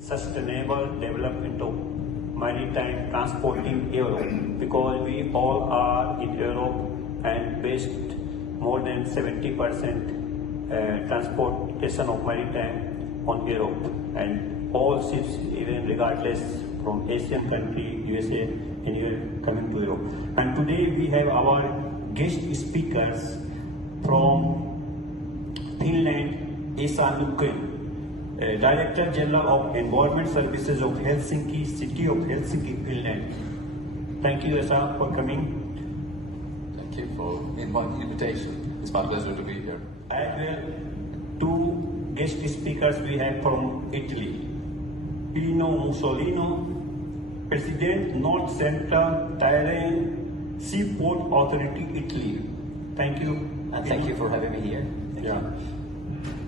sustainable development of maritime transporting Europe, because we all are in Europe and based more than 70% transportation of maritime on Europe, and all ships, even regardless from Asian country, USA, anywhere coming to Europe. And today we have our guest speakers from Finland, Esa Nukkinen, Director General of Environment Services of Helsinki, City of Helsinki, Finland. Thank you, Esa, for coming. Thank you for the invitation. It's my pleasure to be here. As well, two guest speakers we have from Italy. Pino Mussolino, President North Central Tyrrhene Seaport Authority, Italy. Thank you. And thank you for having me here. Yeah.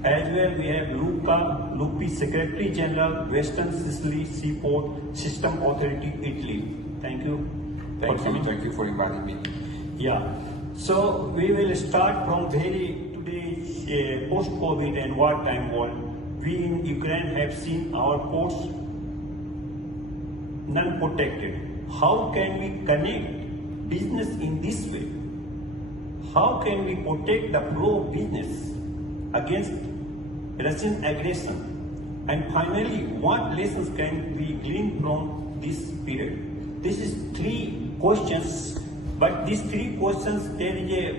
As well, we have Luca Lupi, Secretary General, Western Sicily Seaport System Authority, Italy. Thank you. Thank you for inviting me. Yeah. So we will start from today's post-COVID and wartime world. We in Ukraine have seen our ports non-protected. How can we connect business in this way? How can we protect the flow of business against Russian aggression? And finally, what lessons can we glean from this period? This is three questions, but these three questions, there is a,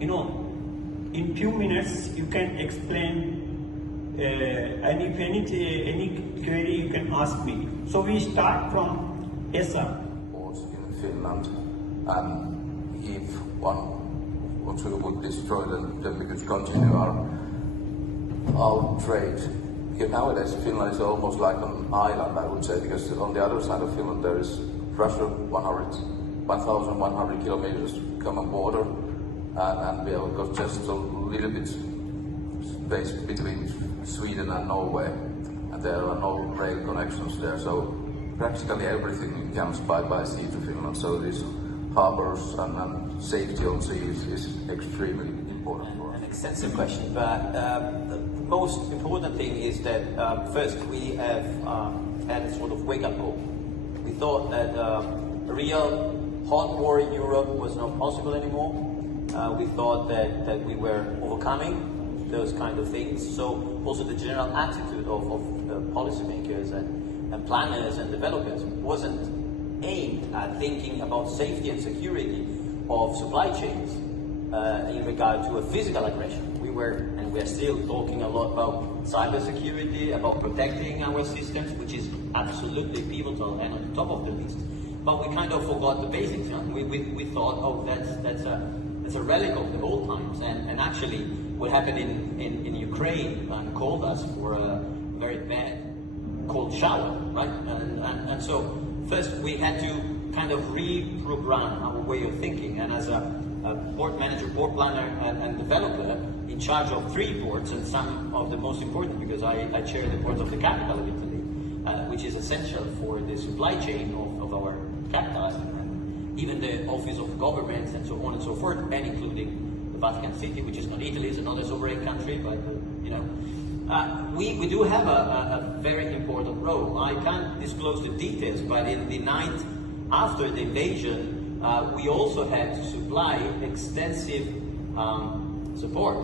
in few minutes you can explain, and if any query you can ask me. So we start from Esa. Ports in Finland, and if one would destroy them, then we could continue our trade. Because nowadays Finland is almost like an island, I would say, because on the other side of Finland there is Russia, 1,100 kilometers common border, and we have got just a little bit space between Sweden and Norway, and there are no rail connections there, so practically everything comes by sea to Finland. So these harbors and safety on sea is extremely important for us. An extensive question, but the most important thing is that first we have had a sort of wake-up call. We thought that a real hot war in Europe was not possible anymore. We thought that we were overcoming those kind of things. So also the general attitude of policymakers and planners and developers wasn't aimed at thinking about safety and security of supply chains in regard to a physical aggression. We were, and we are still talking a lot about cybersecurity, about protecting our systems, which is absolutely pivotal and on top of the list. But we kind of forgot the basics. We thought, oh, that's a relic of the old times. And actually, what happened in Ukraine called us for a very bad cold shower, right? And so first we had to kind of reprogram our way of thinking. And as a port manager, port planner, and developer in charge of three ports, and some of the most important, because I chair the port of the capital of Italy, which is essential for the supply chain of our capital, and even the office of governments and so on and so forth, and including the Vatican City, which is not Italy, it's another sovereign country, but we do have a very important role. I can't disclose the details, but in the night after the invasion, we also had to supply extensive support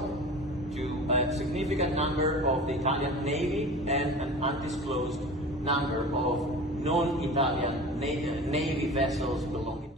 to a significant number of the Italian Navy and an undisclosed number of non-Italian Navy vessels belonging